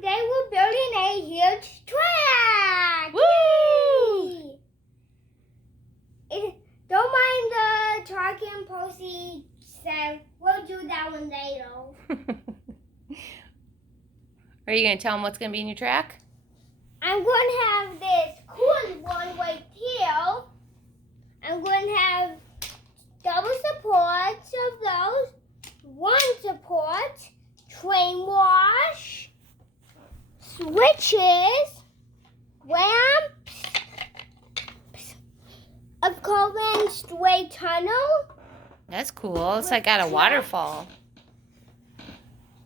today we're building a huge track. Woo! Don't mind the track and Posey said we'll do that one later. Are you going to tell them what's going to be in your track? I'm going to have this cool one right here. I'm going to have double supports of those. One support, train wash, switches, ramps, a Coven straight tunnel. That's cool. It's like got a waterfall.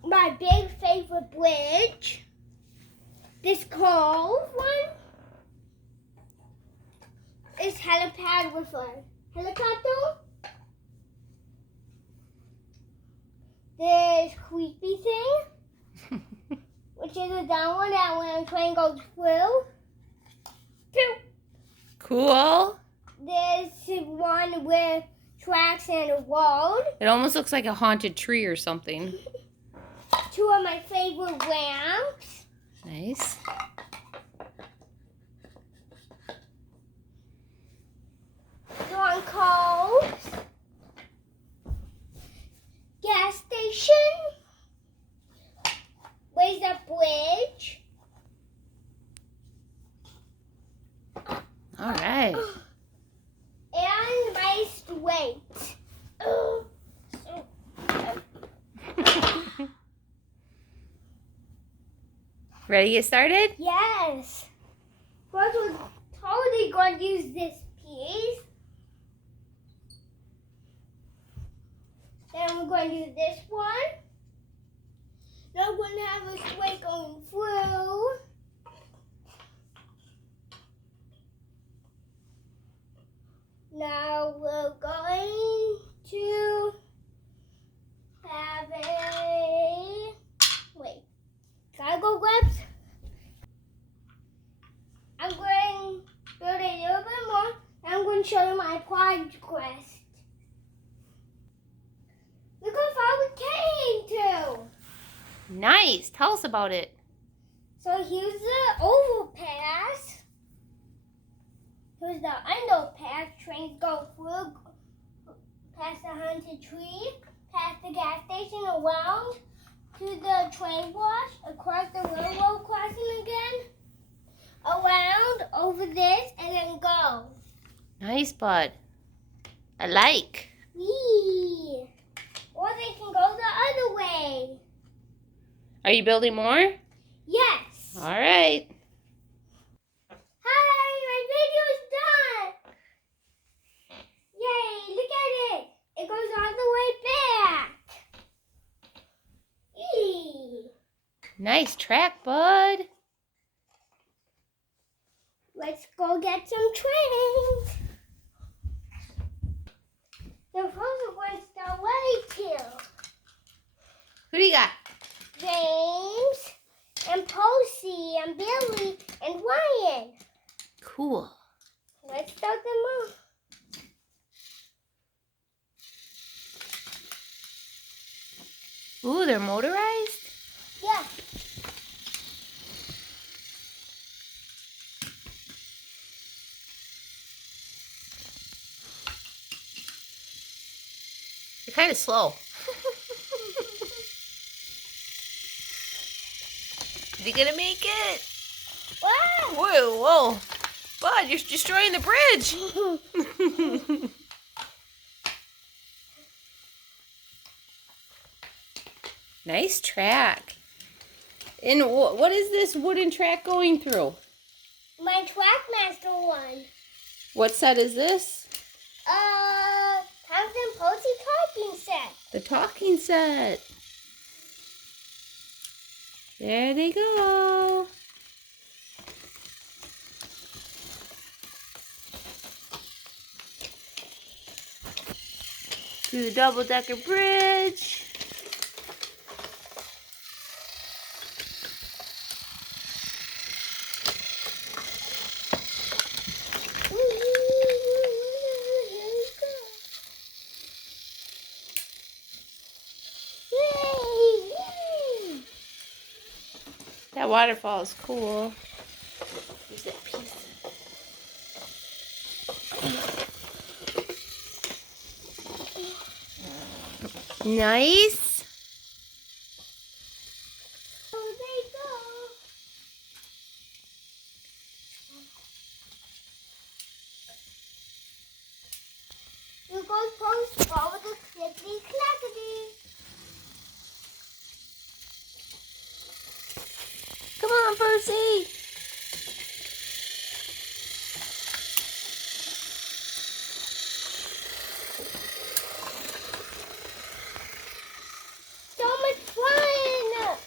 My big favorite bridge. This cove one is helipad with a helicopter. This creepy thing, which is a down one that when a train goes through. Cool. There's one with tracks and a road. It almost looks like a haunted tree or something. Two of my favorite ramps. Nice. Long coves. Gas station. Raise up bridge. All right. And my straight. Ready to get started? Yes. First, we're totally going to use this piece. Then we're going to use this one. Then we're going to have a straight going through. Now we're going to have a... Wait. Gotta go grab... I'm going to build a little bit more. And I'm going to show you my progress. Look how far we came to. Nice. Tell us about it. So here's the overpass. Here's the underpass. Trains go through, past the haunted tree, past the gas station, around to the train wash, across the railroad crossing again, around over this, and then go. Nice, bud. I like. Whee! Or they can go the other way. Are you building more? Yes. All right. Hi, my video's done. Yay, look at it. It goes all the way back. Eee. Nice track, bud. Let's go get some trains. The first one is the right here. Who do you got? James and Posey and Billy and Ryan. Cool. Let's start them off. Ooh, they're motorized? Yeah. They're kind of slow. Is he gonna make it? Wow. Whoa, whoa. Bud, you're destroying the bridge. Nice track. And what is this wooden track going through? My Trackmaster one. What set is this? Thompson Posey talking set. The talking set. There they go. To the double-decker bridge. That waterfall is cool. There's that piece. Nice. Oh, they go. You go post all the clickety clackety. Come on, Percy. So much fun!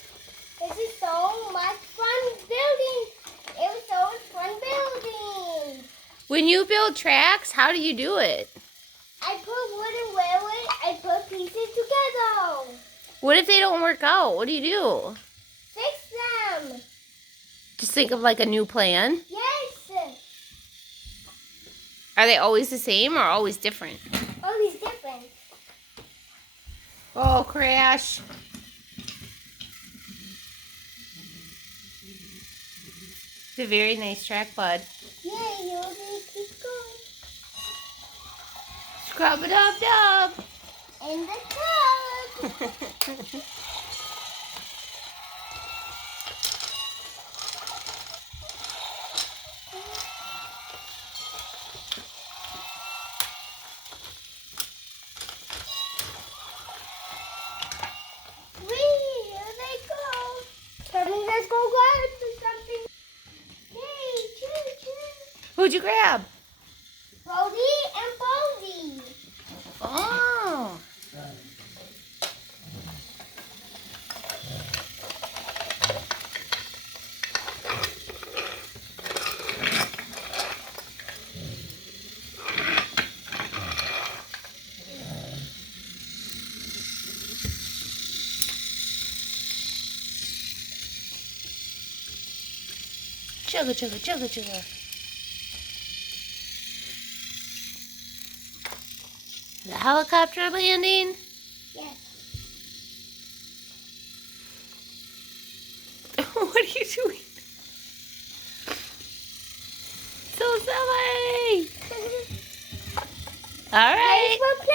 This is so much fun building. It was so much fun building. When you build tracks, how do you do it? I put wooden railway. I put pieces together. What if they don't work out? What do you do? Fix them. Just think of like a new plan. Yes. Are they always the same or always different? Oh, he's different. Oh, crash. It's a very nice track, bud. Yay, you're going to keep going. Scrub it up, dub. In the tub. Whee, here they go. Coming, let's go grab something. Yay, choo choo. Who'd you grab? Brody and Baldy. Oh. Chugga, chugga, chugga, chugga. The helicopter landing? Yes. What are you doing? So silly. All right. Thanks for